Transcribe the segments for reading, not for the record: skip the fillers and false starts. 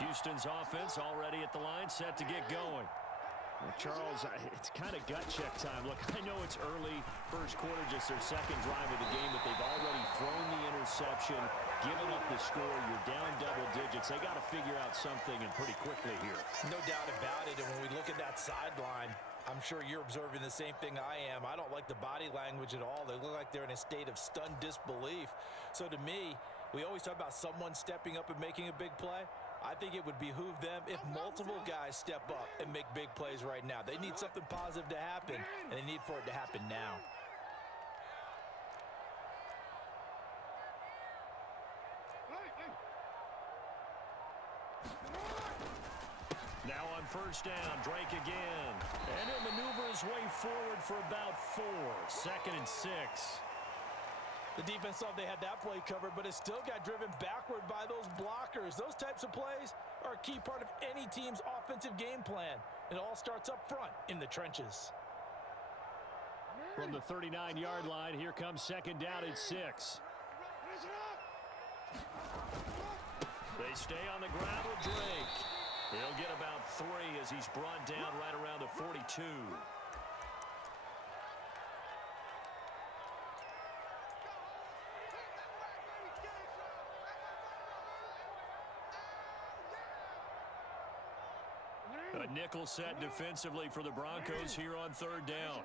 Houston's offense already at the line, set to get going. Well, Charles, it's kind of gut check time. Look, I know it's early, first quarter, just their second drive of the game, but they've already thrown the interception, given up the score. You're down double digits. They got to figure out something, and pretty quickly here. No doubt about it. And when we look at that sideline, I'm sure you're observing the same thing I am. I don't like the body language at all. They look like they're in a state of stunned disbelief. So to me, we always talk about someone stepping up and making a big play. I think it would behoove them if multiple guys step up and make big plays right now. They need something positive to happen, and they need for it to happen now. Now on first down, Drake again. And he'll maneuver his way forward for about 4. 2nd and 6. The defense thought they had that play covered, but it still got driven backward by those blockers. Those types of plays are a key part of any team's offensive game plan. It all starts up front in the trenches. From the 39-yard line, here comes 2nd down and 6. They stay on the ground with Drake. He'll get about 3 as he's brought down right around the 42. A nickel set defensively for the Broncos here on 3rd down.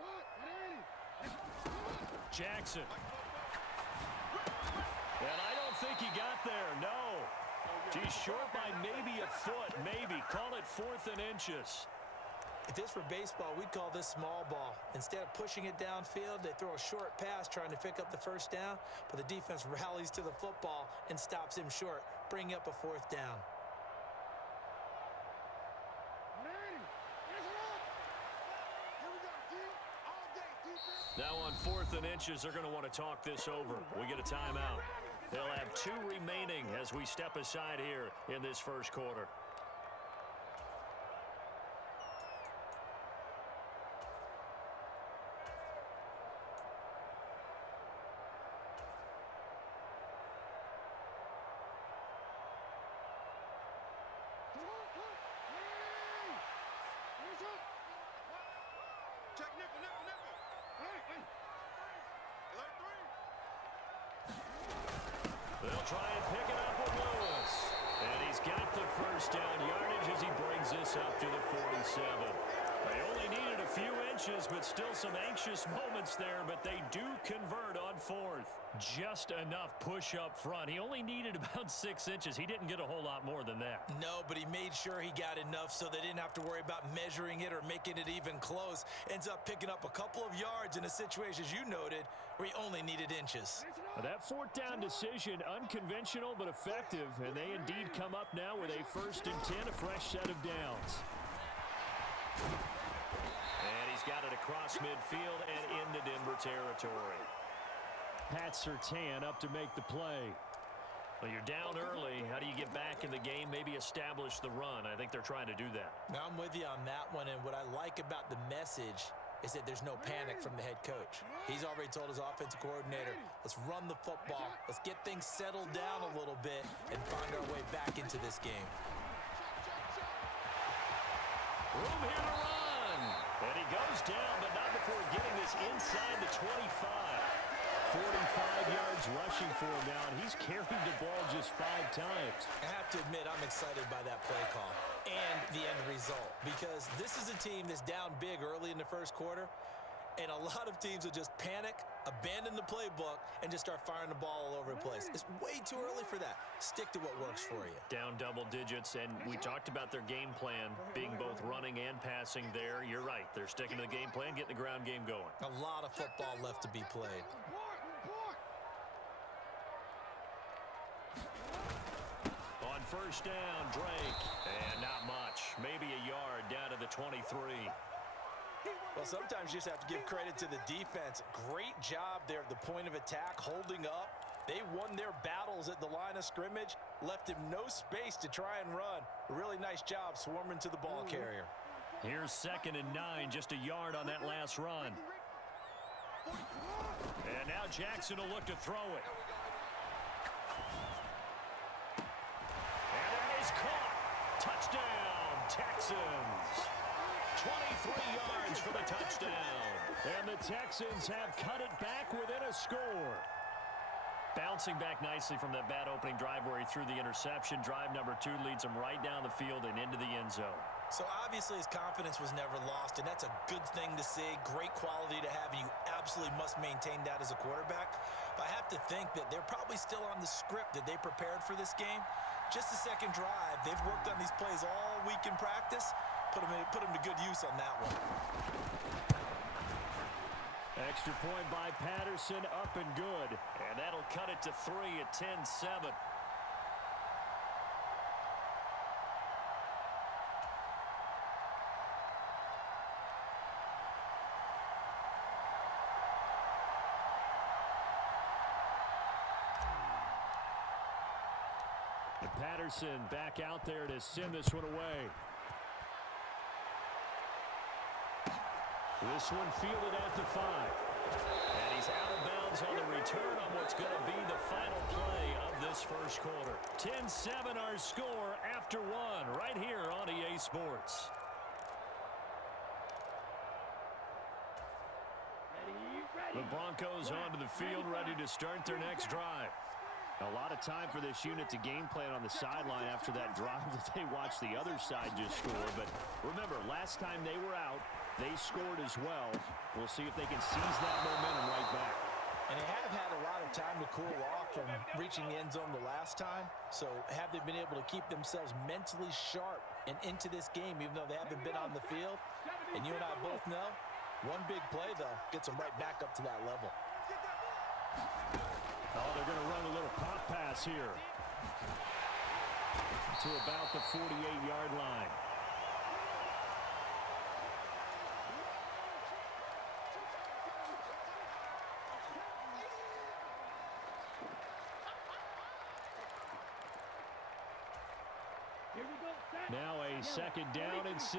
Jackson. And I don't think he got there, no. He's short by maybe a foot, maybe. Call it 4th and inches. If this were baseball, we'd call this small ball. Instead of pushing it downfield, they throw a short pass trying to pick up the first down, but the defense rallies to the football and stops him short, bringing up a 4th down. Now on 4th and inches, they're going to want to talk this over. We get a timeout. They'll have 2 remaining as we step aside here in this first quarter. They'll try and pick it up with Lewis. And he's got the first down yardage as he brings this up to the 47. They only needed a few inches, but still some anxious moments there, but they do convert on 4th. Just enough push up front. He only needed about 6 inches. He didn't get a whole lot more than that. No, but he made sure he got enough so they didn't have to worry about measuring it or making it even close. Ends up picking up a couple of yards in a situation, as you noted, where he only needed inches. That 4th down decision, unconventional but effective, and they indeed come up now with a 1st and 10, a fresh set of downs. And he's got it across midfield and into Denver territory. Pat Surtain up to make the play. Well, you're down early. How do you get back in the game, maybe establish the run? I think they're trying to do that. Now, I'm with you on that one, and what I like about the message is that there's no panic from the head coach. He's already told his offensive coordinator, let's run the football, let's get things settled down a little bit and find our way back into this game. Room here to run. And he goes down, but not before getting this inside the 25. 45 yards rushing for him now, and he's carried the ball just 5 times. I have to admit, I'm excited by that play call and the end result, because this is a team that's down big early in the first quarter, and a lot of teams will just panic, abandon the playbook, and just start firing the ball all over the place. It's way too early for that. Stick to what works for you. Down double digits, and we talked about their game plan being both running and passing there. You're right. They're sticking to the game plan, getting the ground game going. A lot of football left to be played. On first down, Drake. And not much. Maybe a yard down to the 23. Well, sometimes you just have to give credit to the defense. Great job there at the point of attack, holding up. They won their battles at the line of scrimmage, left him no space to try and run. A really nice job swarming to the ball carrier. Here's 2nd and 9, just a yard on that last run. And now Jackson will look to throw it. And that is caught. Touchdown, Texans. 23 yards for the touchdown. And the Texans have cut it back within a score. Bouncing back nicely from that bad opening drive where he threw the interception. Drive number 2 leads him right down the field and into the end zone. So obviously his confidence was never lost, and that's a good thing to see. Great quality to have, and you absolutely must maintain that as a quarterback. But I have to think that they're probably still on the script that they prepared for this game. Just the second drive, they've worked on these plays all week in practice. Put them to good use on that one. Extra point by Patterson, up and good. And that'll cut it to 3 at 10-7. And Patterson back out there to send this one away. This one fielded at the 5. And he's out of bounds on the return on what's going to be the final play of this first quarter. 10-7 our score after 1 right here on EA Sports. The Broncos onto the field ready to start their next drive. A lot of time for this unit to game plan on the sideline after that drive that they watched the other side just score. But remember, last time they were out, they scored as well. We'll see if they can seize that momentum right back. And they have had a lot of time to cool off from reaching the end zone the last time. So have they been able to keep themselves mentally sharp and into this game, even though they haven't been on the field? And you and I both know, one big play, though, gets them right back up to that level. Oh, they're going to run a little pop pass here to about the 48-yard line. Now a second down and 6.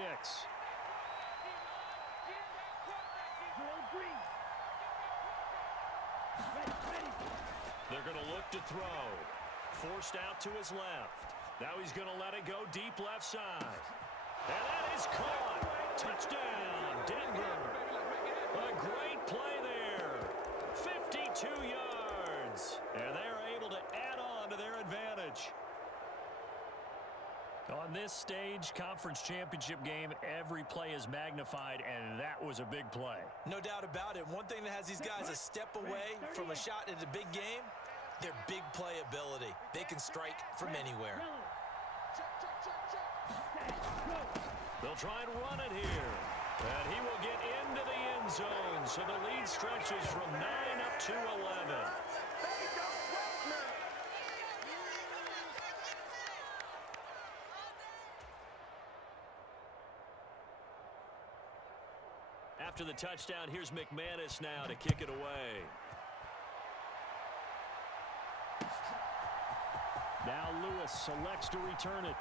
They're going to look to throw. Forced out to his left. Now he's going to let it go deep left side. And that is caught. Touchdown, Denver. A great play there. 52 yards. And they are able to add on to their advantage. On this stage, conference championship game, every play is magnified, and that was a big play. No doubt about it. One thing that has these guys a step away from a shot at a big game, their big play ability. They can strike from anywhere. They'll try and run it here. And he will get into the end zone, so the lead stretches from 9 up to 11. After the touchdown, here's McManus now to kick it away. Now Lewis selects to return it.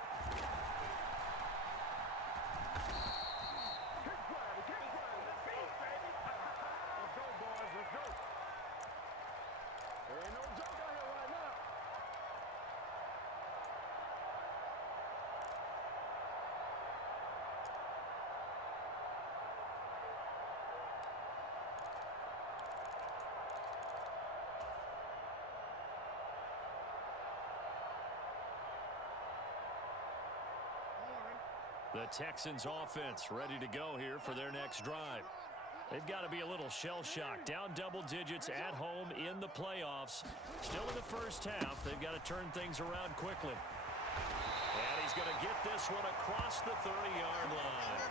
The Texans offense ready to go here for their next drive. They've got to be a little shell-shocked. Down double digits at home in the playoffs. Still in the first half. They've got to turn things around quickly. And he's going to get this one across the 30-yard line.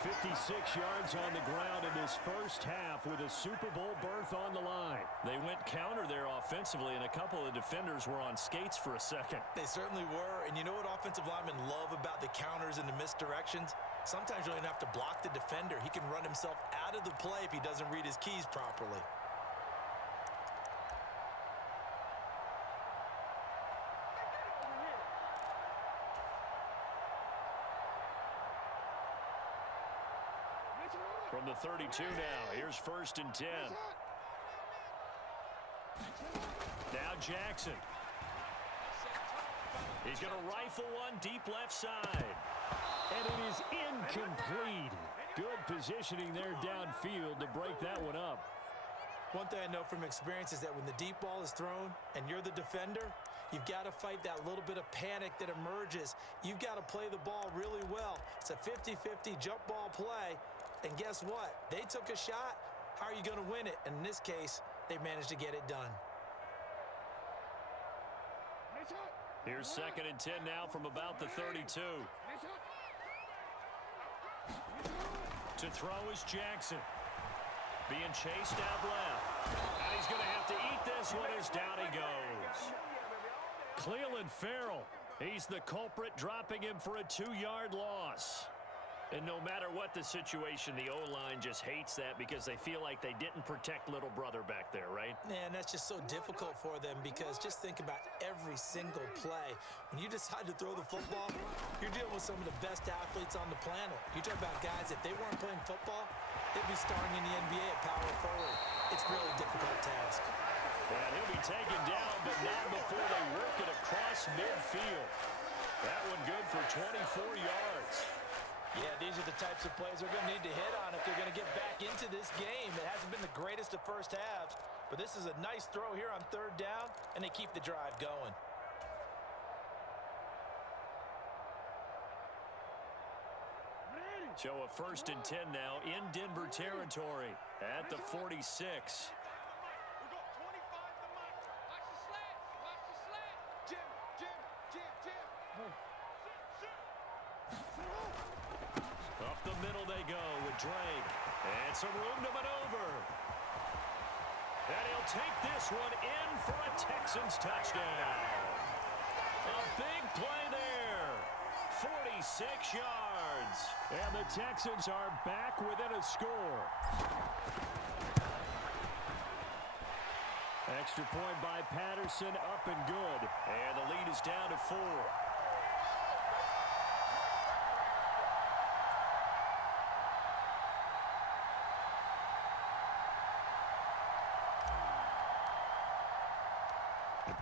56 yards on the ground in this first half with a Super Bowl berth on the line. They went counter there offensively, and a couple of defenders were on skates for a second. They certainly were. And you know what offensive linemen love about the counters and the misdirections? Sometimes you don't even have to block the defender. He can run himself out of the play if he doesn't read his keys properly. From the 32 now, here's 1st and 10. Now Jackson. He's going to rifle one deep left side. And it is incomplete. Good positioning there downfield to break that one up. One thing I know from experience is that when the deep ball is thrown and you're the defender, you've got to fight that little bit of panic that emerges. You've got to play the ball really well. It's a 50-50 jump ball play. And guess what? They took a shot. How are you going to win it? And in this case, they managed to get it done. Here's 2nd and 10 now from about the 32. To throw is Jackson. Being chased out left. And he's going to have to eat this one as down he goes. Cleveland Farrell. He's the culprit, dropping him for a 2-yard loss. And no matter what the situation, the O-line just hates that because they feel like they didn't protect little brother back there, right? Man, that's just so difficult for them because just think about every single play. When you decide to throw the football, you're dealing with some of the best athletes on the planet. You talk about guys, if they weren't playing football, they'd be starring in the NBA at power forward. It's a really difficult task. And he'll be taken down, but not before they work it across midfield. That one good for 24 yards. Yeah, these are the types of plays they're going to need to hit on if they're going to get back into this game. It hasn't been the greatest of first halves, but this is a nice throw here on 3rd down, and they keep the drive going. So a 1st and 10 now in Denver territory at the 46. Up the middle they go with Drake. And some room to maneuver. And he'll take this one in for a Texans touchdown. A big play there. 46 yards. And the Texans are back within a score. Extra point by Patterson, up and good. And the lead is down to 4.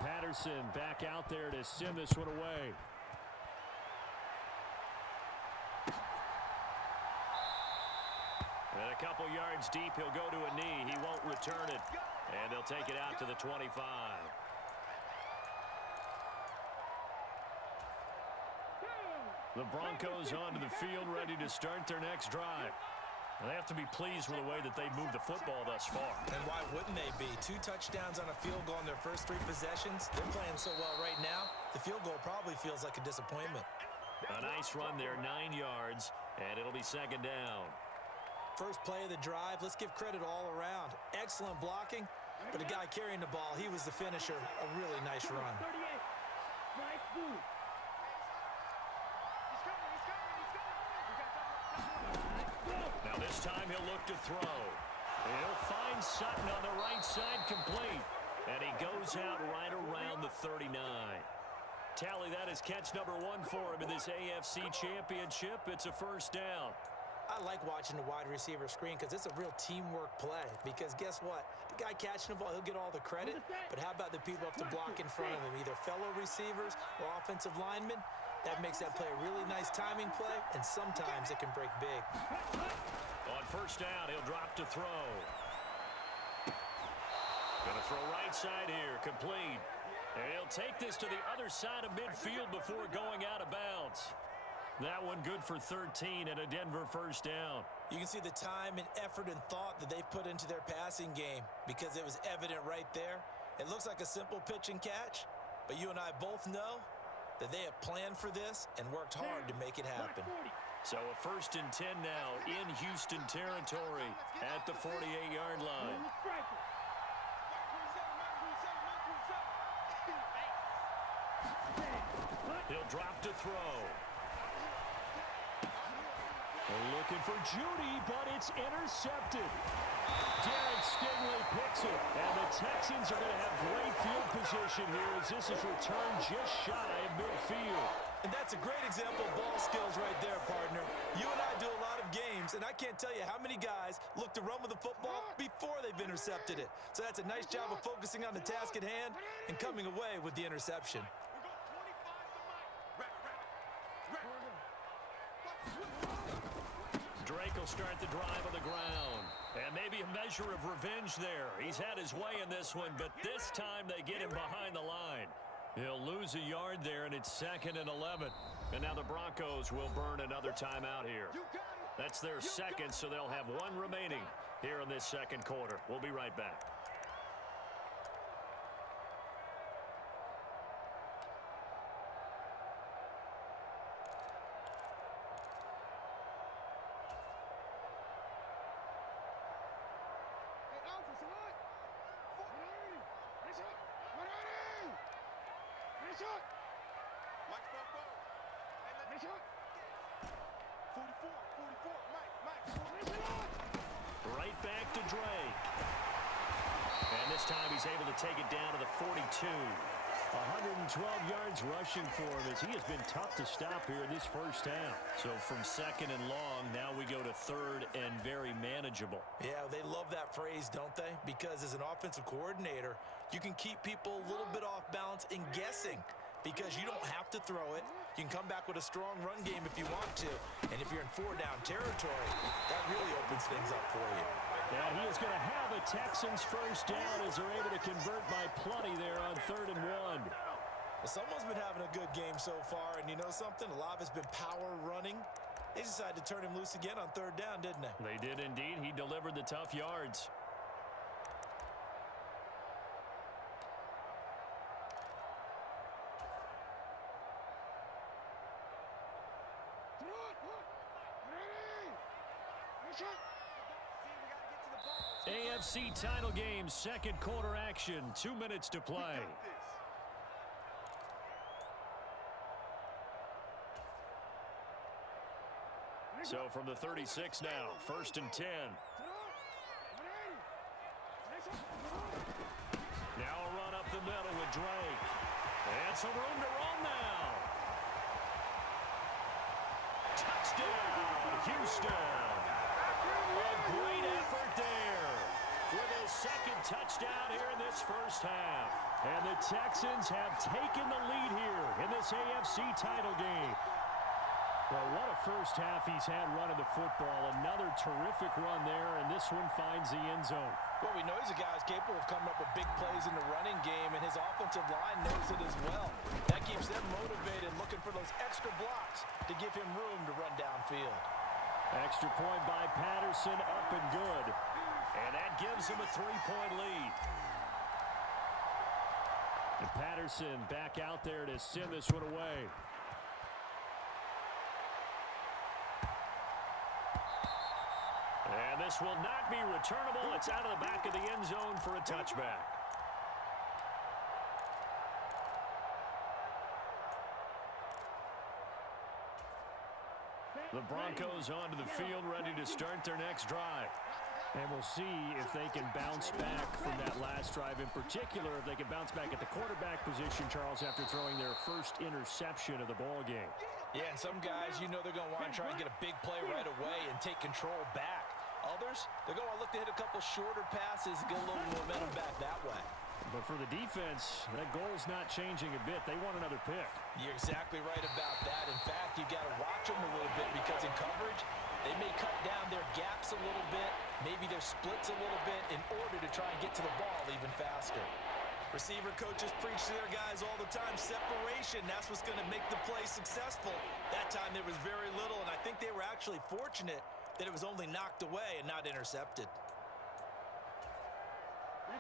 Patterson back out there to send this one away. And a couple yards deep, he'll go to a knee. He won't return it. And they'll take it out to the 25. The Broncos onto the field, ready to start their next drive. They have to be pleased with the way that they've moved the football thus far. And why wouldn't they be? 2 touchdowns on a field goal in their first 3 possessions. They're playing so well right now, the field goal probably feels like a disappointment. A nice run there, 9 yards, and it'll be 2nd down. First play of the drive, let's give credit all around. Excellent blocking, but the guy carrying the ball, he was the finisher. A really nice run. Now this time he'll look to throw. He'll find Sutton on the right side, complete. And he goes out right around the 39. Tally, that is catch number 1 for him in this AFC Championship. It's a 1st down. I like watching the wide receiver screen because it's a real teamwork play. Because guess what? The guy catching the ball, he'll get all the credit. But how about the people up to block in front of him, either fellow receivers or offensive linemen? That makes that play a really nice timing play, and sometimes it can break big. On 1st down, he'll drop to throw. Gonna throw right side here, complete. And he'll take this to the other side of midfield before going out of bounds. That one good for 13 and a Denver 1st down. You can see the time and effort and thought that they've put into their passing game because it was evident right there. It looks like a simple pitch and catch, but you and I both know that they have planned for this and worked hard to make it happen. So a 1st and 10 now in Houston territory at the 48-yard line. He'll drop to throw. Looking for Judy, but it's intercepted. Derek Stingley picks it, and the Texans are going to have great field position here as this is returned just shy of midfield. And that's a great example of ball skills right there, partner. You and I do a lot of games, and I can't tell you how many guys look to run with the football before they've intercepted it. So that's a nice job of focusing on the task at hand and coming away with the interception. Drake will start the drive on the ground. And maybe a measure of revenge there. He's had his way in this one, but this time they get him behind the line. He'll lose a yard there, and it's 2nd and 11. And now the Broncos will burn another timeout here. That's their second, so they'll have one remaining here in this second quarter. We'll be right back. Right back to Drake. And this time he's able to take it down to the 42. 112 yards rushing for him as he has been tough to stop here in this first half. So from 2nd and long, now we go to 3rd and very manageable. Yeah, they love that phrase, don't they? Because as an offensive coordinator, you can keep people a little bit off balance and guessing because you don't have to throw it. You can come back with a strong run game if you want to. And if you're in 4-down territory, that really opens things up for you. And he is going to have a Texans first down as they're able to convert by plenty there on 3rd and 1. Well, someone's been having a good game so far, and you know something? A lot of it's been power running. They decided to turn him loose again on 3rd down, didn't they? They did indeed. He delivered the tough yards. AFC title game, second quarter action, 2 minutes to play. So from the 36 now, 1st and 10. Now a run up the middle with Drake. And some room to run now. Touchdown, Houston. A great effort there with his second touchdown here in this first half. And the Texans have taken the lead here in this AFC title game. Well, what a first half he's had running the football. Another terrific run there, and this one finds the end zone. Well, we know he's a guy who's capable of coming up with big plays in the running game, and his offensive line knows it as well. That keeps them motivated, looking for those extra blocks to give him room to run downfield. Extra point by Patterson, up and good. And that gives him a 3-point lead. And Patterson back out there to send this one away. And this will not be returnable. It's out of the back of the end zone for a touchback. The Broncos onto the field, ready to start their next drive. And we'll see if they can bounce back from that last drive. In particular, if they can bounce back at the quarterback position, Charles, after throwing their first interception of the ball game. Yeah, and some guys, you know they're going to want to try and get a big play right away and take control back. Others, they're going to look to hit a couple shorter passes and get a little momentum back that way. But for the defense, that goal's not changing a bit. They want another pick. You're exactly right about that. In fact, you got to watch them a little bit because in coverage, they may cut down their gaps a little bit, maybe their splits a little bit in order to try and get to the ball even faster. Receiver coaches preach to their guys all the time, separation, that's what's going to make the play successful. That time there was very little, and I think they were actually fortunate that it was only knocked away and not intercepted.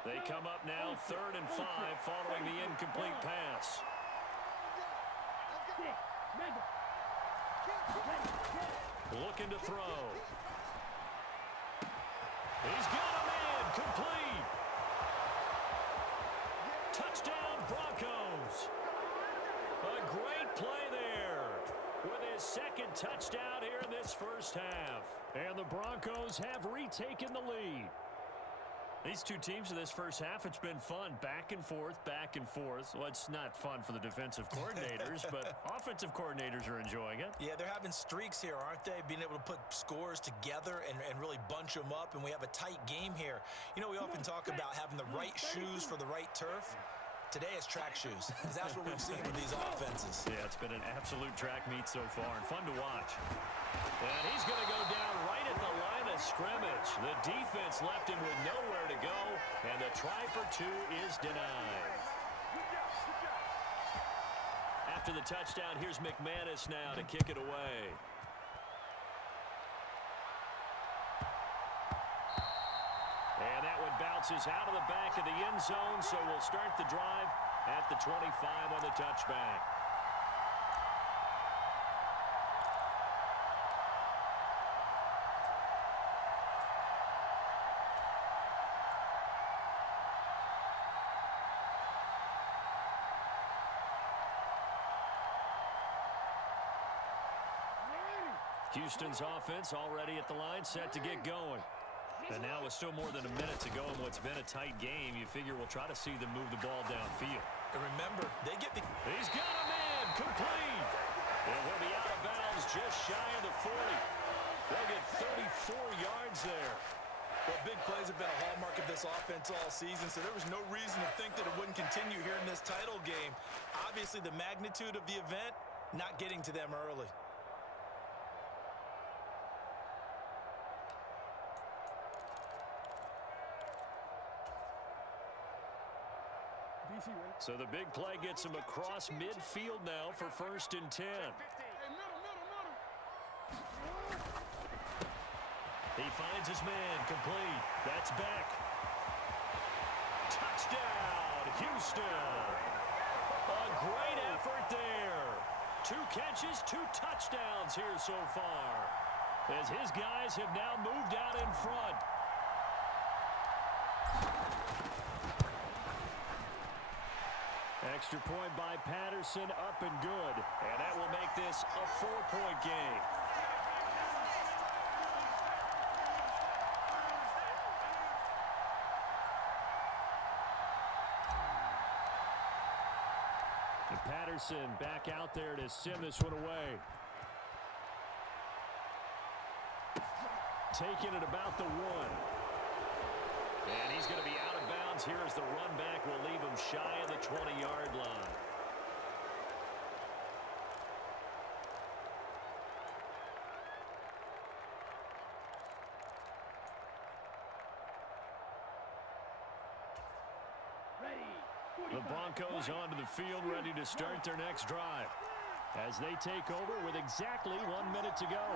They come up now, 3rd and 5, following the incomplete pass. Looking to throw. He's got a man, complete. Touchdown, Broncos. A great play there with his second touchdown here in this first half. And the Broncos have retaken the lead. These two teams in this first half, it's been fun. Back and forth, back and forth. Well, it's not fun for the defensive coordinators, but offensive coordinators are enjoying it. Yeah, they're having streaks here, aren't they? Being able to put scores together and really bunch them up, and we have a tight game here. You know, we often talk about having the right shoes for the right turf. Today it's track shoes, because that's what we've seen with these offenses. Yeah, it's been an absolute track meet so far and fun to watch. And he's going to go down right at the line of scrimmage. The defense left him with nowhere to go, and the try for two is denied. After the touchdown, here's McManus now to kick it away. And that one bounces out of the back of the end zone, so we'll start the drive at the 25 on the touchback. Houston's offense already at the line, set to get going. And now with still more than a minute to go in what's been a tight game, you figure we'll try to see them move the ball downfield. And remember, they get the... He's got a man, complete. And we'll be out of bounds just shy of the 40. They'll get 34 yards there. Well, big plays have been a hallmark of this offense all season, so there was no reason to think that it wouldn't continue here in this title game. Obviously, the magnitude of the event, not getting to them early. So the big play gets him across midfield now for 1st and 10. He finds his man, complete. That's back. Touchdown, Houston. A great effort there. 2 catches, 2 touchdowns here so far, as his guys have now moved out in front. Extra point by Patterson, up and good. And that will make this a 4-point game. And Patterson back out there to send this one away. Taking it about the 1. And he's going to be out of bounds here as the run back will leave him shy of the 20-yard line. The Broncos onto the field, ready to start their next drive as they take over with exactly 1 minute to go.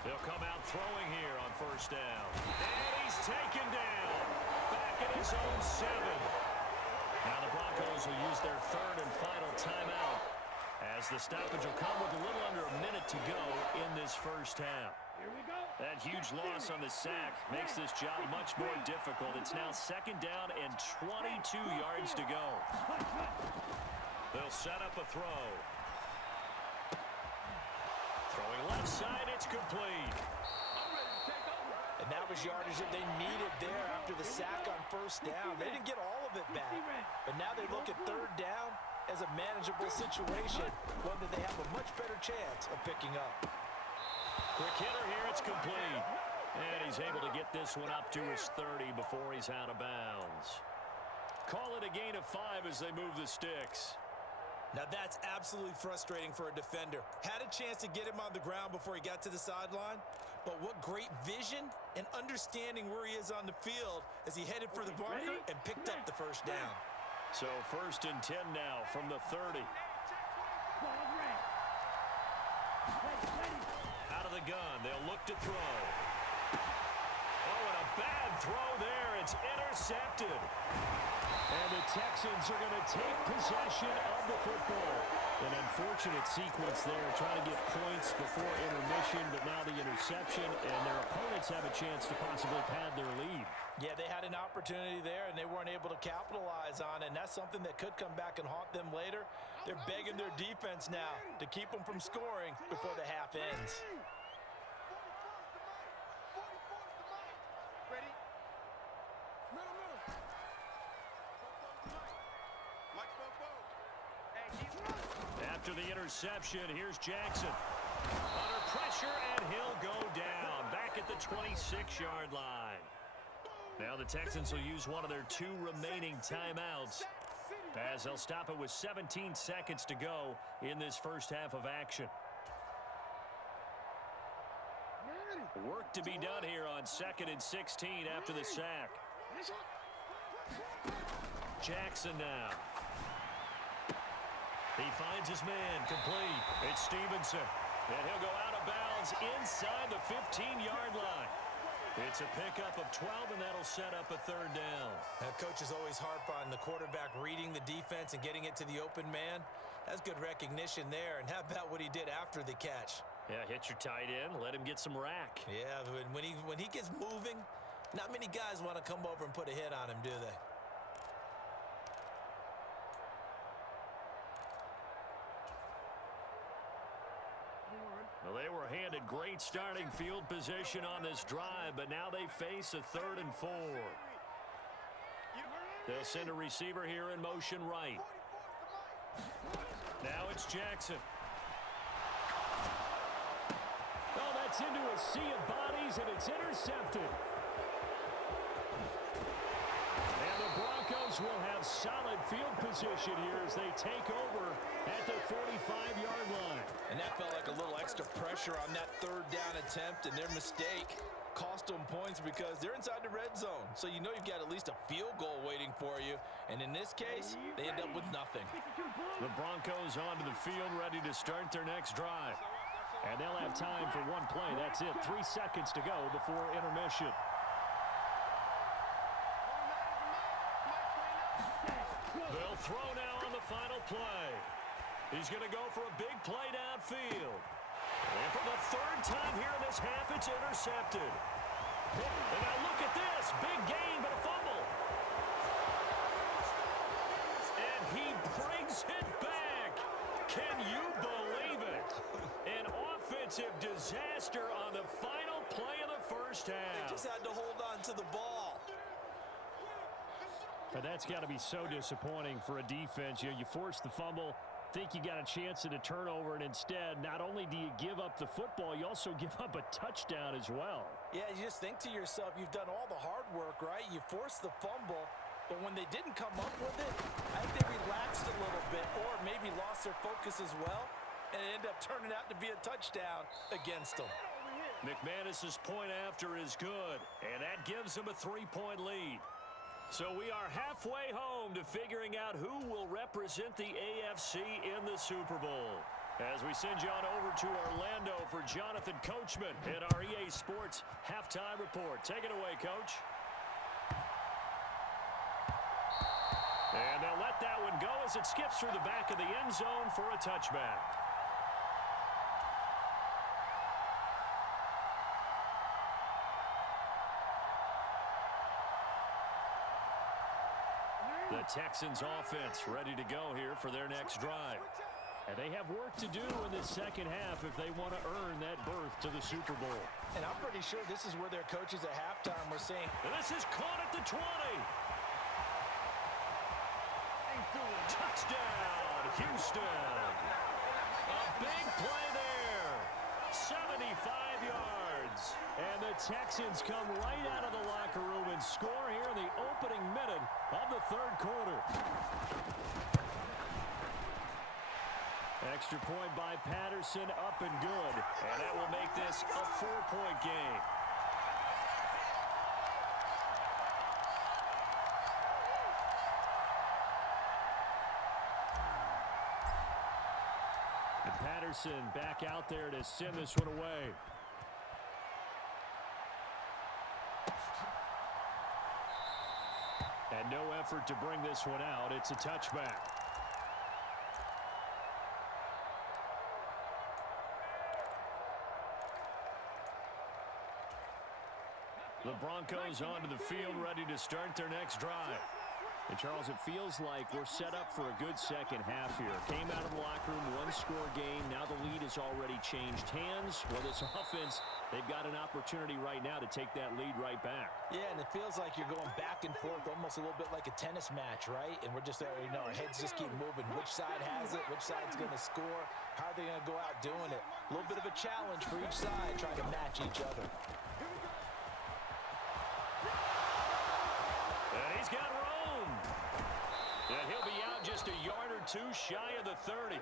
They'll come out throwing here on 1st down. And he's taken down. Back at his own 7. Now the Broncos will use their 3rd and final timeout, as the stoppage will come with a little under a minute to go in this 1st half. That huge loss on the sack makes this job much more difficult. It's now 2nd down and 22 yards to go. They'll set up a throw. Throwing left side, it's complete. And that was yardage that they needed there after the sack on 1st down. They didn't get all of it back, but now they look at 3rd down as a manageable situation, one that they have a much better chance of picking up. Quick hitter here, it's complete. And he's able to get this one up to his 30 before he's out of bounds. Call it a gain of 5 as they move the sticks. Now that's absolutely frustrating for a defender. Had a chance to get him on the ground before he got to the sideline, but what great vision and understanding where he is on the field as he headed for the marker and picked up the 1st down. So 1st and 10 now from the 30. Out of the gun, they'll look to throw. Oh, and a bad throw there. It's intercepted. And the Texans are going to take possession of the football. An unfortunate sequence there, trying to get points before intermission, but now the interception, and their opponents have a chance to possibly pad their lead. Yeah, they had an opportunity there, and they weren't able to capitalize on it, and that's something that could come back and haunt them later. They're begging their defense now to keep them from scoring before the half ends. After the interception, here's Jackson. Under pressure, and he'll go down. Back at the 26-yard line. Now the Texans will use one of their 2 remaining timeouts as they'll stop it with 17 seconds to go in this first half of action. Work to be done here on 2nd and 16 after the sack. Jackson now. He finds his man complete. It's Stevenson. And he'll go out of bounds inside the 15-yard line. It's a pickup of 12, and that'll set up a 3rd down. Coaches always harp on the quarterback reading the defense and getting it to the open man. That's good recognition there. And how about what he did after the catch? Yeah, hit your tight end, let him get some rack. Yeah, when he gets moving, not many guys want to come over and put a hit on him, do they? Well, they were handed great starting field position on this drive, but now they face a 3rd and 4. They'll send a receiver here in motion right. Now it's Jackson. Oh, that's into a sea of bodies, and it's intercepted. And the Broncos will have solid field position here as they take over at the 45-yard line. And that felt like a little extra pressure on that 3rd down attempt, and their mistake cost them points because they're inside the red zone. So you know you've got at least a field goal waiting for you. And in this case, they end up with nothing. The Broncos onto the field ready to start their next drive. And they'll have time for 1 play. That's it. 3 seconds to go before intermission. They'll throw now on the final play. He's going to go for a big play downfield. And for the 3rd time here in this half, it's intercepted. And now look at this. Big gain, but a fumble. And he brings it back. Can you believe it? An offensive disaster on the final play of the first half. They just had to hold on to the ball. But that's got to be so disappointing for a defense. You force the fumble, think you got a chance at a turnover, and instead, not only do you give up the football, you also give up a touchdown as well. Yeah, you just think to yourself, you've done all the hard work, right? You forced the fumble, but when they didn't come up with it, I think they relaxed a little bit or maybe lost their focus as well, and it ended up turning out to be a touchdown against them. McManus's point after is good, and that gives them a 3-point lead. So we are halfway home to figuring out who will represent the AFC in the Super Bowl. As we send you on over to Orlando for Jonathan Coachman in our EA Sports Halftime Report. Take it away, Coach. And they'll let that one go as it skips through the back of the end zone for a touchback. The Texans offense ready to go here for their next drive. And they have work to do in the second half if they want to earn that berth to the Super Bowl. And I'm pretty sure this is where their coaches at halftime were saying, and this is caught at the 20. Touchdown, Houston. A big play there. 75 yards. And the Texans come right out of the locker room and score here in the opening minute of the 3rd quarter. Extra point by Patterson, up and good. And that will make this a 4-point game. And Patterson back out there to send this one away. And no effort to bring this one out. It's a touchback. The Broncos onto the field ready to start their next drive. And, Charles, it feels like we're set up for a good second half here. Came out of the locker room, 1-score game. Now the lead has already changed hands. Well, this offense, they've got an opportunity right now to take that lead right back. Yeah, and it feels like you're going back and forth almost a little bit like a tennis match, right? And we're just there, our heads just keep moving. Which side has it? Which side's going to score? How are they going to go out doing it? A little bit of a challenge for each side trying to match each other. He's got room. And he'll be out just a yard or two shy of the 30.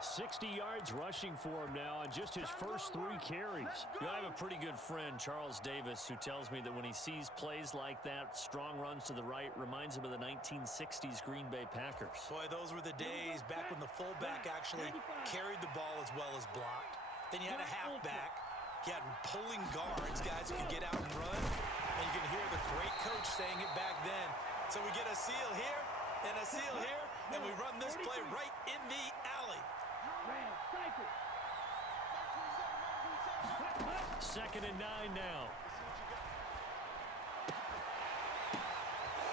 60 yards rushing for him now on just his first 3 carries. I have a pretty good friend, Charles Davis, who tells me that when he sees plays like that, strong runs to the right, reminds him of the 1960s Green Bay Packers. Boy, those were the days back when the fullback actually carried the ball as well as blocked. Then you had a halfback. You had pulling guards, guys who could get out and run. And you can hear the great coach saying it back then. So we get a seal here and a seal here, and we run this play right in the alley. 2nd and 9 now.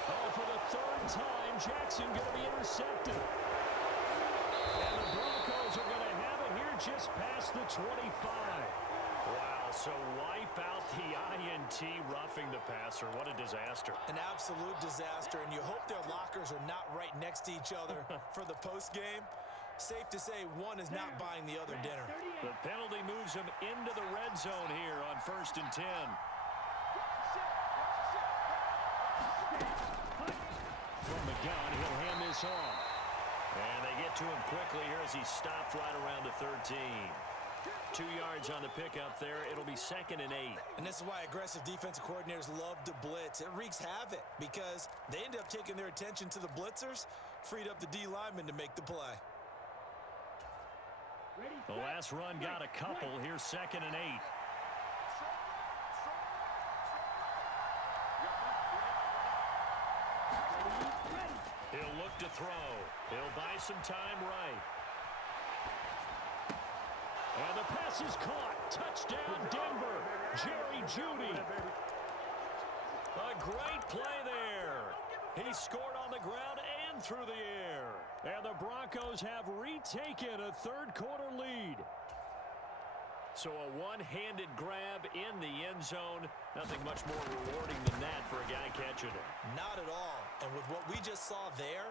Oh, for the 3rd time, Jackson going to be intercepted. And the Broncos are going to have it here just past the 25. Wow, so wipe out the INT roughing the passer. What a disaster. An absolute disaster, and you hope their lockers are not right next to each other for the postgame. Safe to say one is not buying the other dinner. The penalty moves him into the red zone here on 1st and 10. From the gun, he'll hand this off. And they get to him quickly here as he stopped right around the 13. 2 yards on the pickup there. It'll be 2nd and 8. And this is why aggressive defensive coordinators love to blitz. It wreaks havoc because they end up taking their attention to the blitzers, freed up the D lineman to make the play. The last run got a couple. Here's 2nd and 8. He'll look to throw. He'll buy some time right. And the pass is caught. Touchdown, Denver. Jerry Jeudy. A great play there. He scored on the ground and through the air. And the Broncos have retaken a 3rd quarter lead. So a one-handed grab in the end zone. Nothing much more rewarding than that for a guy catching it. Not at all. And with what we just saw there,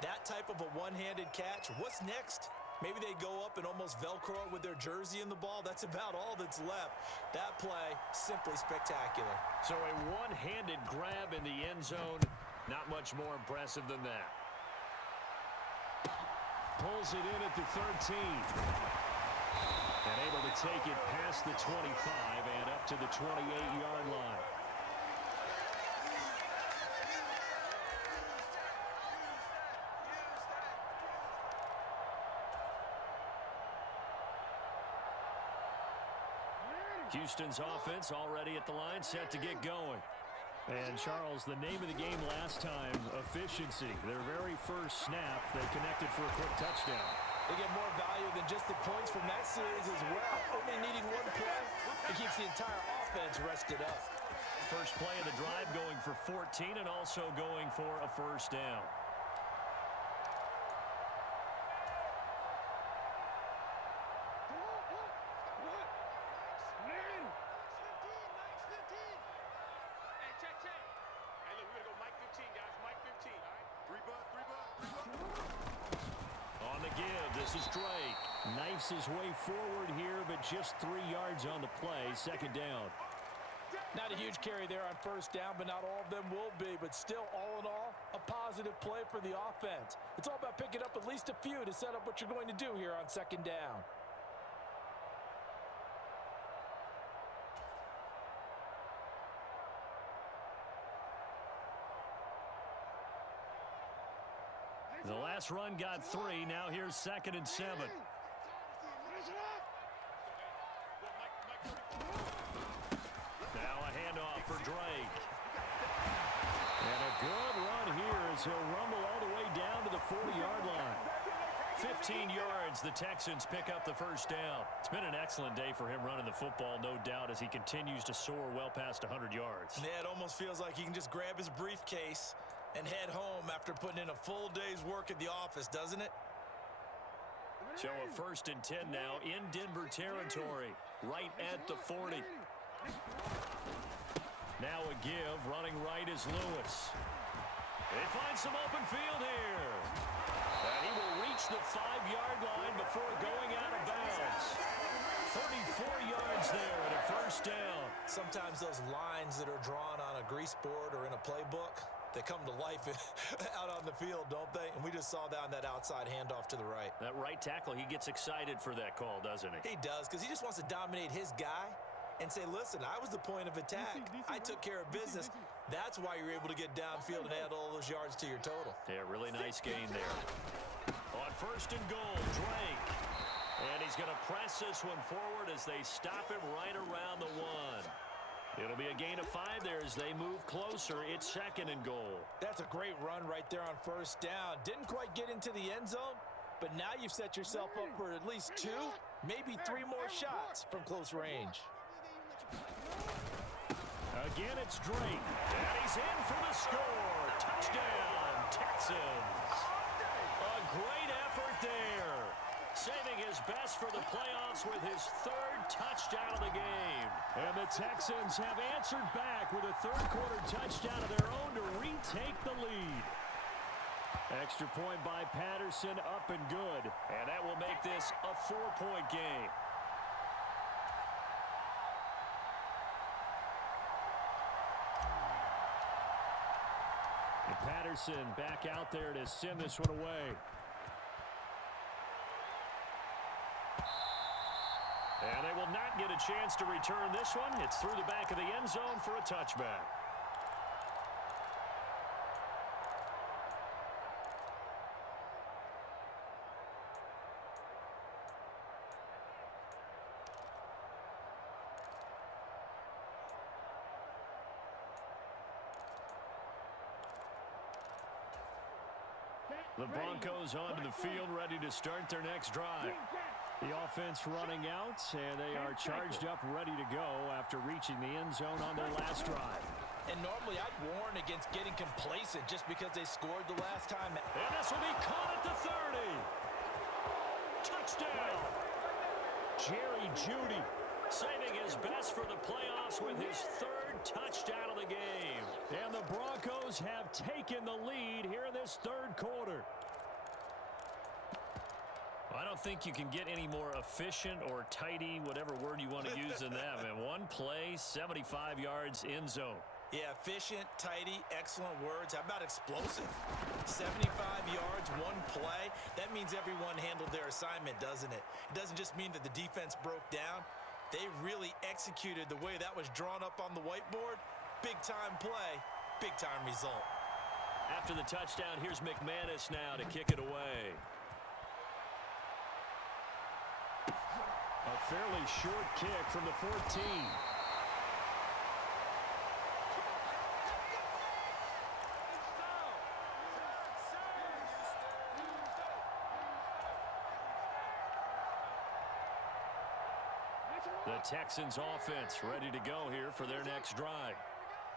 that type of a one-handed catch, what's next? Maybe they go up and almost Velcro with their jersey in the ball. That's about all that's left. That play, simply spectacular. So a one-handed grab in the end zone. Not much more impressive than that. Pulls it in at the 13. And able to take it past the 25 and up to the 28-yard line. Houston's offense already at the line, set to get going. And, Charles, the name of the game last time, efficiency. Their very first snap, they connected for a quick touchdown. They get more value than just the points from that series as well. Only needing one play, it keeps the entire offense rested up. First play of the drive going for 14 and also going for a first down. This is Drake. Knifes his way forward here, but just 3 yards on the play. 2nd down. Not a huge carry there on first down, but not all of them will be. But still, all in all, a positive play for the offense. It's all about picking up at least a few to set up what you're going to do here on 2nd down. The last run got 3. Now here's 2nd and 7. Now a handoff for Drake. And a good run here as he'll rumble all the way down to the 40-yard line. 15 yards, the Texans pick up the first down. It's been an excellent day for him running the football, no doubt, as he continues to soar well past 100 yards. Yeah, it almost feels like he can just grab his briefcase and head home after putting in a full day's work at the office, doesn't it? So a 1st and 10 now in Denver territory, right at the 40. Now a give, running right is Lewis. They find some open field here. And he will reach the 5-yard line before going out of bounds. 34 yards there and a first down. Sometimes those lines that are drawn on a grease board or in a playbook, They come to life out on the field, don't they? And we just saw that on that outside handoff to the right. That right tackle, he gets excited for that call, doesn't he? He does, because he just wants to dominate his guy and say, listen, I was the point of attack. I took care of business. That's why you're able to get downfield and add all those yards to your total. Yeah, really nice gain there. On 1st and goal, Drake. And he's going to press this one forward as they stop him right around the 1. It'll be a gain of 5 there as they move closer. It's 2nd and goal. That's a great run right there on 1st down. Didn't quite get into the end zone, but now you've set yourself up for at least 2, maybe 3 more shots from close range. Again, it's Drake. And he's in for the score. Touchdown, Texans. A great effort there. Saving his best for the playoffs with his 3rd touchdown of the game. And the Texans have answered back with a 3rd quarter touchdown of their own to retake the lead. Extra point by Patterson, up and good. And that will make this a 4-point game. And Patterson back out there to send this one away. And they will not get a chance to return this one. It's through the back of the end zone for a touchback. The Broncos onto the field, ready to start their next drive. The offense running out, and they are charged up, ready to go after reaching the end zone on their last drive. And normally I'd warn against getting complacent just because they scored the last time. And this will be caught at the 30. Touchdown. Jerry Jeudy saving his best for the playoffs with his 3rd touchdown of the game. And the Broncos have taken the lead here in this 3rd quarter. I don't think you can get any more efficient or tidy, whatever word you want to use in that. And one play, 75 yards in zone. Yeah, efficient, tidy, excellent words. How about explosive? 75 yards, one play. That means everyone handled their assignment, doesn't it? It doesn't just mean that the defense broke down. They really executed the way that was drawn up on the whiteboard. Big-time play, big-time result. After the touchdown, here's McManus now to kick it away. A fairly short kick from the 14. The Texans offense ready to go here for their next drive.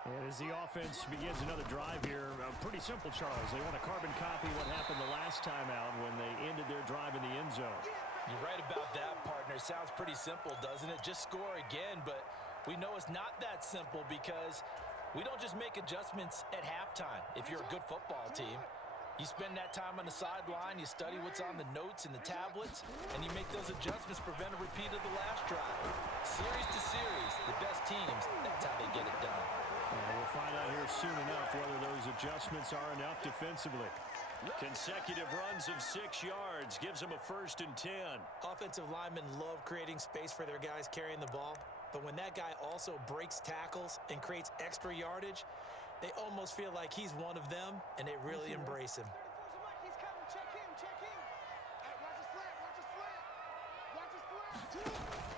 And as the offense begins another drive here, pretty simple, Charles. They want to carbon copy what happened the last time out when they ended their drive in the end zone. You're right about that, partner. Sounds pretty simple, doesn't it? Just score again, but we know it's not that simple because we don't just make adjustments at halftime. If you're a good football team, you spend that time on the sideline, you study what's on the notes and the tablets, and you make those adjustments, prevent a repeat of the last drive. Series to series, the best teams, that's how they get it done. We'll find out here soon enough whether those adjustments are enough defensively. Consecutive runs of 6 yards gives them a 1st and 10. Offensive linemen love creating space for their guys carrying the ball, but when that guy also breaks tackles and creates extra yardage, they almost feel like he's one of them, and they really embrace him.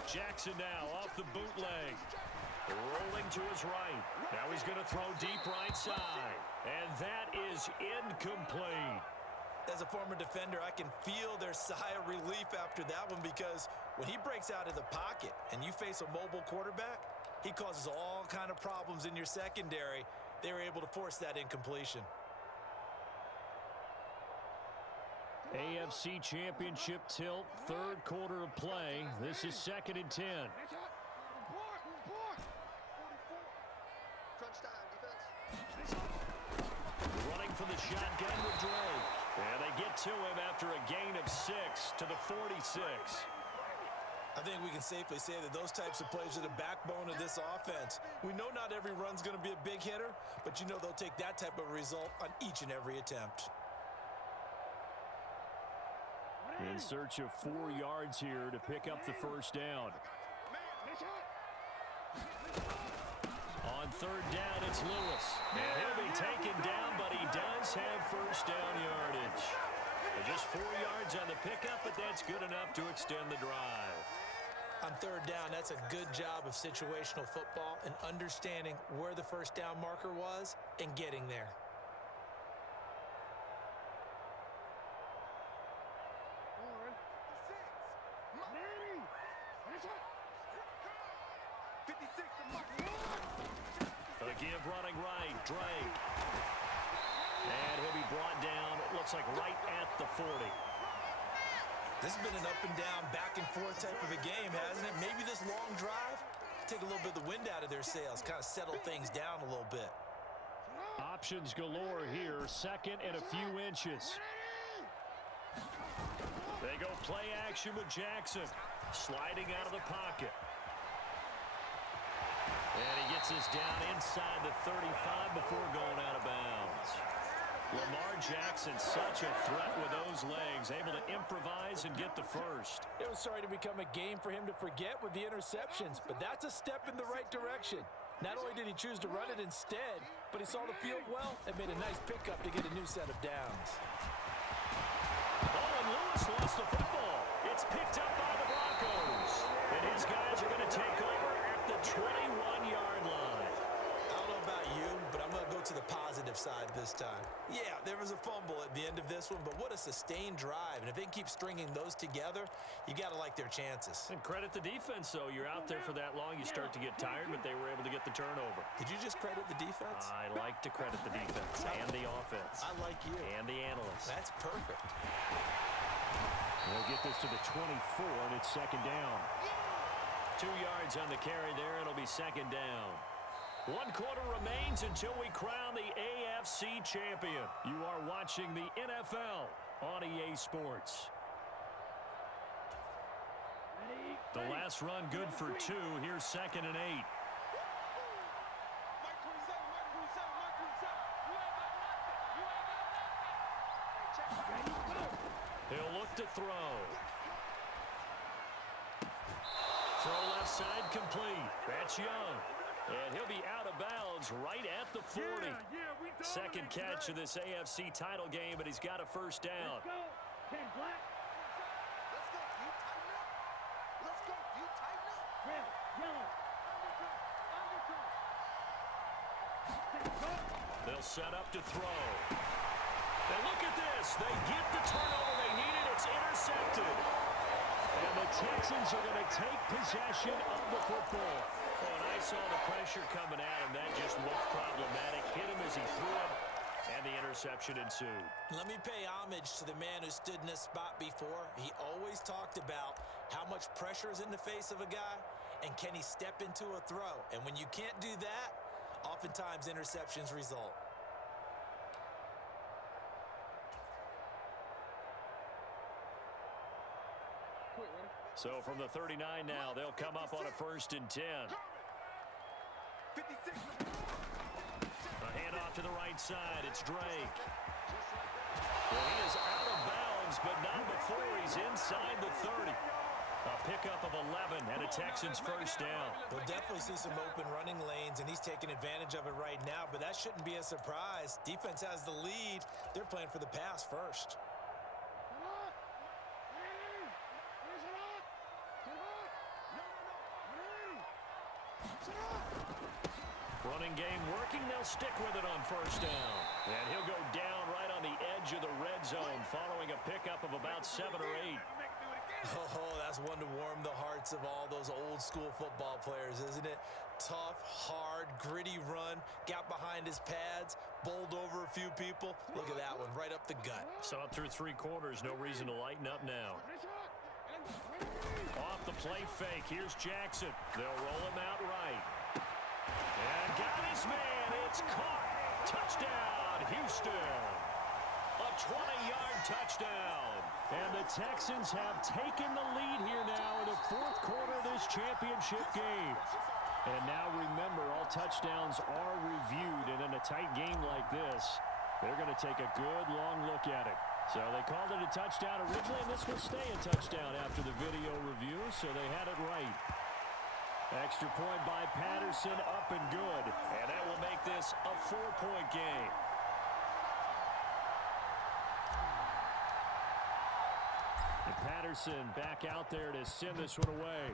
Jackson now off the bootleg. Rolling to his right. Now he's going to throw deep right side. And that is incomplete. As a former defender, I can feel their sigh of relief after that one because when he breaks out of the pocket and you face a mobile quarterback, he causes all kind of problems in your secondary. They were able to force that incompletion. AFC Championship tilt, 3rd quarter of play. This is 2nd and 10. Running for the shotgun with Drake. And they get to him after a gain of 6 to the 46. I'm think we can safely say that those types of plays are the backbone of this offense. We know not every run's going to be a big hitter, but you know they'll take that type of result on each and every attempt. In search of 4 yards here to pick up the first down. On third down, it's Lewis. And he'll be taken down, but he does have first down yardage. Just 4 yards on the pickup, but that's good enough to extend the drive. On third down, that's a good job of situational football and understanding where the first down marker was and getting there. The give running right, Drake. And he'll be brought down, it looks like right at the 40. This has been an up and down, back and forth type of a game, hasn't it? Maybe this long drive, take a little bit of the wind out of their sails, kind of settle things down a little bit. Options galore here, second and a few inches. They go play action with Jackson, sliding out of the pocket. And he gets us down inside the 35 before going out of bounds. Lamar Jackson, such a threat with those legs, able to improvise and get the first. It was starting to become a game for him to forget with the interceptions, but that's a step in the right direction. Not only did he choose to run it instead, but he saw the field well and made a nice pickup to get a new set of downs. Oh, and Lewis lost the football. It's picked up by the Broncos. And his guys are going to take over at the 21-yard line. I don't know about you, but I'm going to go to the positive side this time. Yeah, there was a fumble at the end of this one, but what a sustained drive. And if they keep stringing those together, you got to like their chances. And credit the defense, though. You're out there for that long, you start to get tired, but they were able to get the turnover. Did you just credit the defense? I like to credit the defense and the offense. I like you. And the analysts. That's perfect. They'll get this to the 24, and it's second down. 2 yards on the carry there. It'll be second down. 1 quarter remains until we crown the AFC champion. You are watching the NFL on EA Sports. The last run good for 2. Here's second and 8. He'll look to throw. Throw left side complete. That's Young. And he'll be out of bounds right at the 40. Second catch of this AFC title game, but he's got a first down. Let's go. Ken Black. Let's go. You tighten up. Let's go. You tighten up. Red, yellow. They'll set up to throw. And look at this. They get the turnover they needed. It's intercepted. And the Texans are going to take possession of the football. Oh, and I saw the pressure coming at him. That just looked problematic. Hit him as he threw it, and the interception ensued. Let me pay homage to the man who stood in this spot before. He always talked about how much pressure is in the face of a guy, and can he step into a throw? And when you can't do that, oftentimes interceptions result. So from the 39 now, they'll come up on a 1st and 10. A handoff to the right side. It's Drake. Well, he is out of bounds, but not before he's inside the 30. A pickup of 11 and a Texans first down. We'll definitely see some open running lanes, and he's taking advantage of it right now, but that shouldn't be a surprise. Defense has the lead. They're playing for the pass first. Running game working. They'll stick with it on first down. And he'll go down right on the edge of the red zone following a pickup of about 7 or 8. Oh, that's one to warm the hearts of all those old school football players, isn't it? Tough, hard, gritty run, got behind his pads, bowled over a few people. Look at that one, right up the gut. Saw it through 3 quarters, no reason to lighten up now. Off the play fake, here's Jackson. They'll roll him out right. And got his man, it's caught. Touchdown, Houston. A 20-yard touchdown. And the Texans have taken the lead here now in the 4th quarter. conference championship game. And now remember, all touchdowns are reviewed, and in a tight game like this, they're going to take a good long look at it. So they called it a touchdown originally, and this will stay a touchdown after the video review, so they had it right. Extra point by Patterson, up and good. And that will make this a 4-point game. And Patterson back out there to send this one away.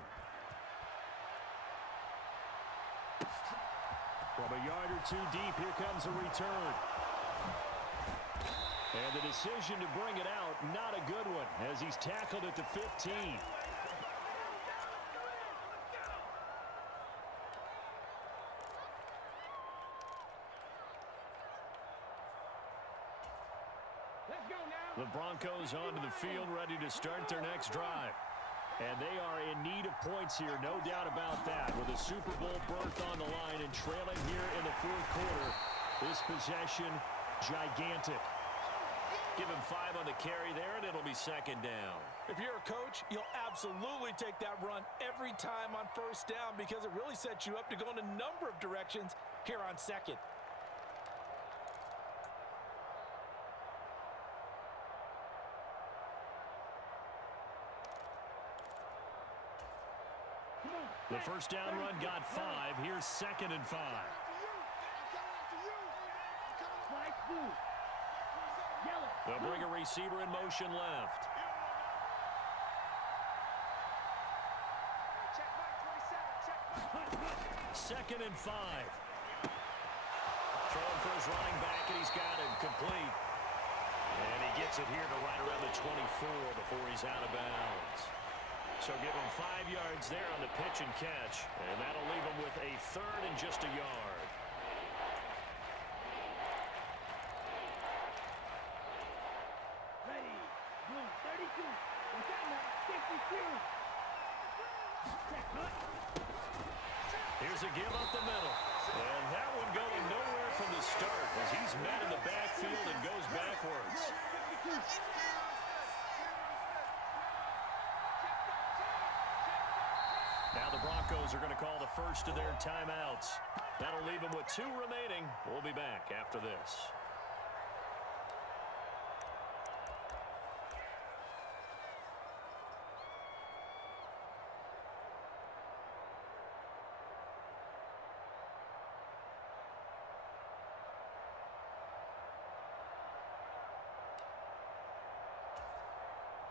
From a yard or two deep, here comes a return. And the decision to bring it out, not a good one, as he's tackled at the 15. The Broncos onto the field, ready to start their next drive. And they are in need of points here, no doubt about that. With a Super Bowl berth on the line and trailing here in the fourth quarter, this possession, gigantic. Give him 5 on the carry there, and it'll be second down. If you're a coach, you'll absolutely take that run every time on first down because it really sets you up to go in a number of directions here on second. The first down run got 5. Here's second and 5. They'll bring a receiver in motion left. Second and 5. Throwing for his running back, and he's got him complete. And he gets it here to right around the 24 before he's out of bounds. So give him 5 yards there on the pitch and catch, and that'll leave him with a third and just a yard. Ready, blue 32. Here's a give up the middle, and that one going nowhere from the start as he's met in the backfield and goes backwards. Now the Broncos are going to call the first of their timeouts. That'll leave them with 2 remaining. We'll be back after this.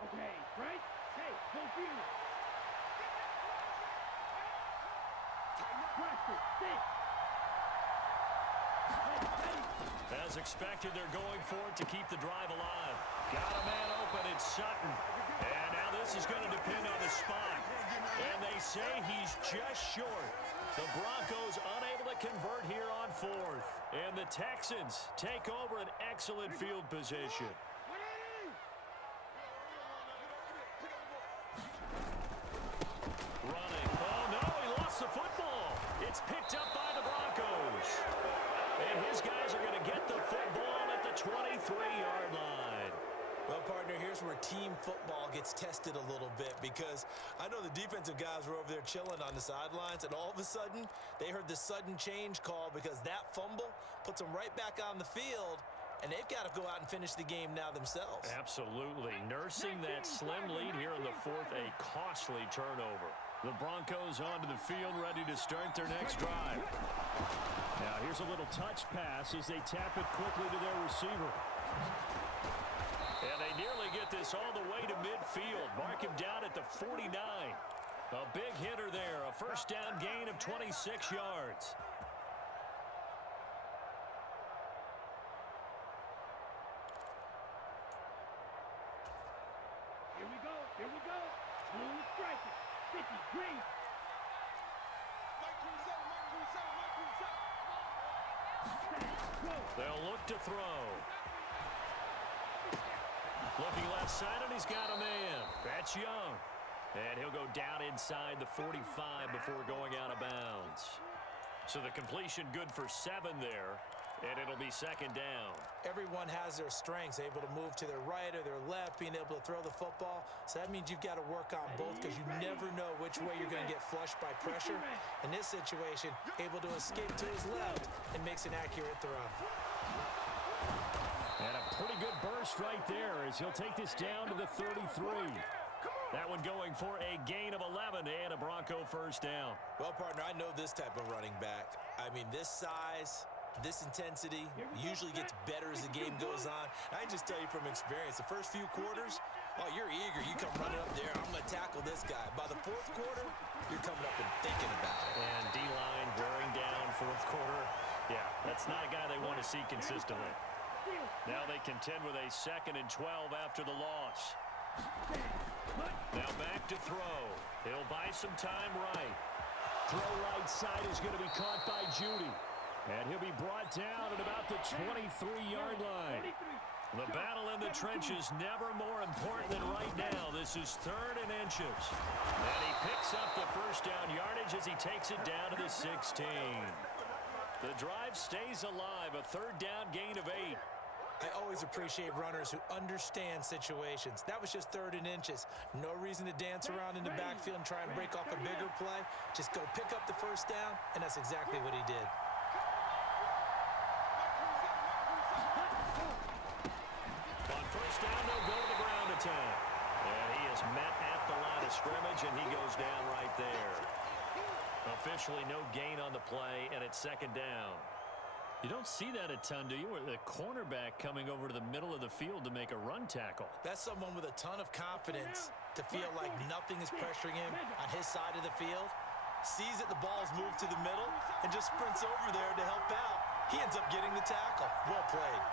Okay, Frank, hey, go field. As expected, they're going for it to keep the drive alive. Got a man open, it's Sutton. And now this is going to depend on the spot. And they say he's just short. The Broncos unable to convert here on 4th. And the Texans take over an excellent field position. Running. Oh, no, he lost the football. It's picked up by the Broncos. And his guys are going to get the football at the 23-yard line. Well, partner, here's where team football gets tested a little bit because I know the defensive guys were over there chilling on the sidelines, and all of a sudden, they heard the sudden change call because that fumble puts them right back on the field, and they've got to go out and finish the game now themselves. Absolutely. Nursing that slim lead here in the 4th, a costly turnover. The Broncos onto the field, ready to start their next drive. Now, here's a little touch pass as they tap it quickly to their receiver. And they nearly get this all the way to midfield. Mark him down at the 49. A big hitter there, a first down gain of 26 yards. Here we go, here we go. Smooth striker, 50, green. They'll look to throw. Looking left side, and he's got a man. That's Young. And he'll go down inside the 45 before going out of bounds. So the completion good for 7 there. And it'll be second down. Everyone has their strengths, able to move to their right or their left, being able to throw the football. So that means you've got to work on both because you never know which way you're going to get flushed by pressure. In this situation, able to escape to his left and makes an accurate throw. And a pretty good burst right there as he'll take this down to the 33. That one going for a gain of 11 and a Bronco first down. Well, partner, I know this type of running back. I mean, this size, this intensity usually gets better as the game goes on. I can just tell you from experience, the first few quarters, oh, you're eager. You come running up there, I'm going to tackle this guy. By the fourth quarter, you're coming up and thinking about it. And D-line wearing down fourth quarter. Yeah, that's not a guy they want to see consistently. Now they contend with a 2nd and 12 after the loss. Now back to throw. He'll buy some time right. Throw right side is going to be caught by Judy. And he'll be brought down at about the 23-yard line. The battle in the trenches never more important than right now. This is 3rd and inches. And he picks up the first down yardage as he takes it down to the 16. The drive stays alive. A 3rd down gain of 8. I always appreciate runners who understand situations. That was just 3rd and inches. No reason to dance around in the backfield and try and break off a bigger play. Just go pick up the first down, and that's exactly what he did. On first down, they'll go to the ground attack. And he is met at the line of scrimmage, and he goes down right there. Officially no gain on the play, and it's 2nd down. You don't see that a ton, do you? Where the cornerback coming over to the middle of the field to make a run tackle. That's someone with a ton of confidence to feel like nothing is pressuring him on his side of the field. Sees that the ball's moved to the middle and just sprints over there to help out. He ends up getting the tackle. Well played.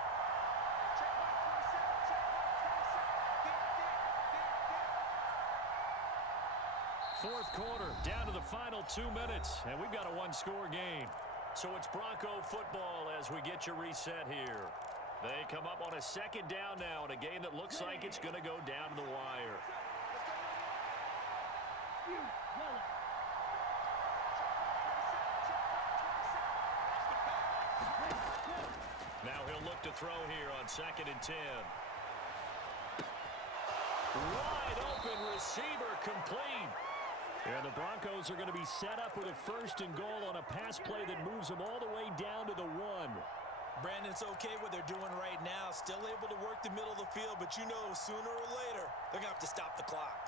Fourth quarter, down to the final 2 minutes, and we've got a one-score game. So it's Bronco football as we get your reset here. They come up on a 2nd down now in a game that looks like it's going to go down to the wire. Now he'll look to throw here on 2nd and 10. Wide open receiver complete. And the Broncos are going to be set up with a 1st and goal on a pass play that moves them all the way down to the 1. Brandon, it's okay what they're doing right now. Still able to work the middle of the field, but you know sooner or later they're going to have to stop the clock.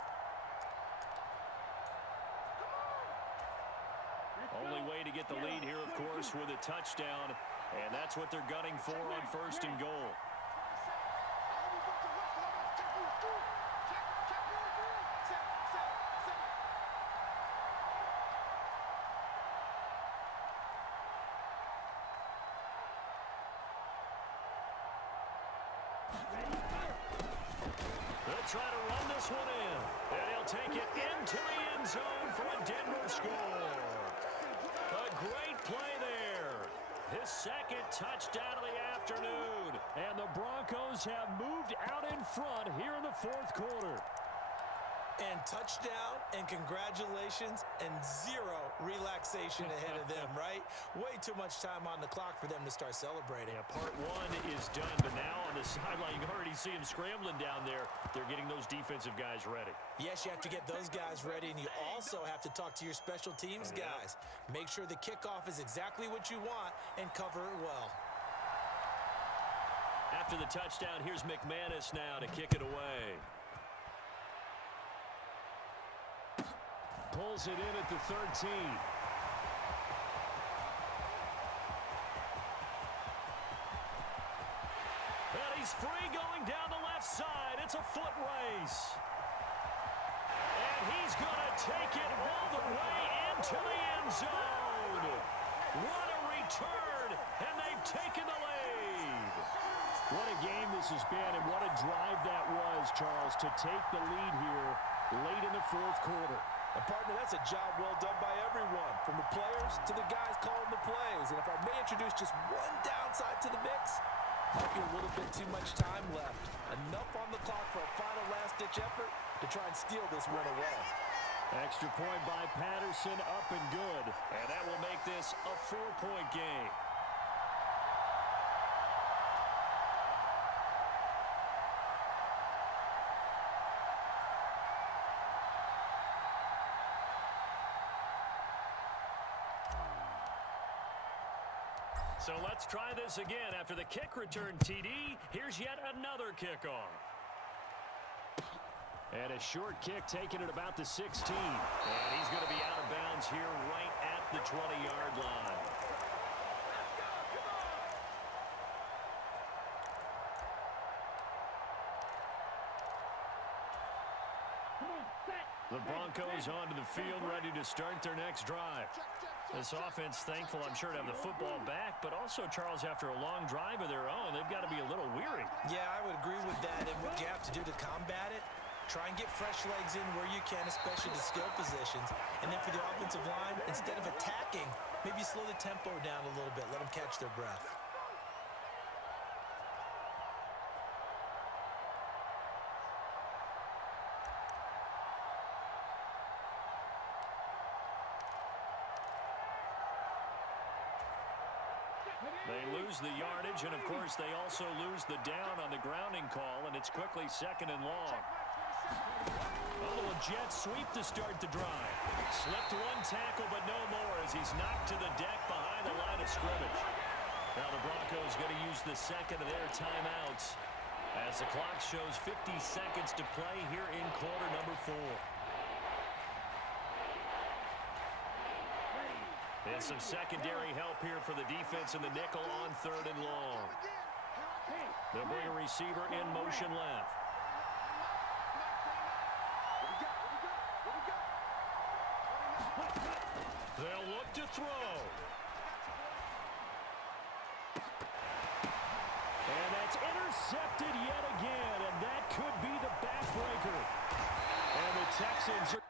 Only way to get the lead here, of course, with a touchdown. And that's what they're gunning for on 1st and goal. They'll try to run this one in. And he'll take it into the end zone for a Denver score. A great play there. His 2nd touchdown of the afternoon. And the Broncos have moved out in front here in the 4th quarter. And touchdown and congratulations and 0 relaxation ahead of them, right? Way too much time on the clock for them to start celebrating. Yeah, part 1 is done, but now on the sideline, you can already see him scrambling down there. They're getting those defensive guys ready. Yes, you have to get those guys ready, and you also have to talk to your special teams guys. Make sure the kickoff is exactly what you want and cover it well. After the touchdown, here's McManus now to kick it away. Pulls it in at the 13. And he's free going down the left side. It's a foot race. And he's going to take it all the way into the end zone. What a return, and they've taken the lead. What a game this has been, and what a drive that was, Charles, to take the lead here late in the 4th quarter. And partner, that's a job well done by everyone, from the players to the guys calling the plays. And if I may introduce just one downside to the mix, might be a little bit too much time left. Enough on the clock for a final last-ditch effort to try and steal this one away. Extra point by Patterson, up and good. And that will make this a 4-point game. So let's try this again. After the kick return TD, here's yet another kickoff. And a short kick taken at about the 16. And he's going to be out of bounds here right at the 20-yard line. The Broncos onto the field, ready to start their next drive. This offense thankful, I'm sure, to have the football back, but also, Charles, after a long drive of their own, they've got to be a little weary. Yeah, I would agree with that. And what you have to do to combat it, try and get fresh legs in where you can, especially the skill positions. And then for the offensive line, instead of attacking, maybe slow the tempo down a little bit. Let them catch their breath. They lose the yardage, and, of course, they also lose the down on the grounding call, and it's quickly 2nd and long. A little jet sweep to start the drive. Slipped one tackle, but no more as he's knocked to the deck behind the line of scrimmage. Now the Broncos going to use the second of their timeouts as the clock shows 50 seconds to play here in quarter number 4. And some secondary help here for the defense in the nickel on 3rd and long. They'll bring a receiver in motion left. They'll look to throw. And that's intercepted yet again, and that could be the backbreaker. And the Texans are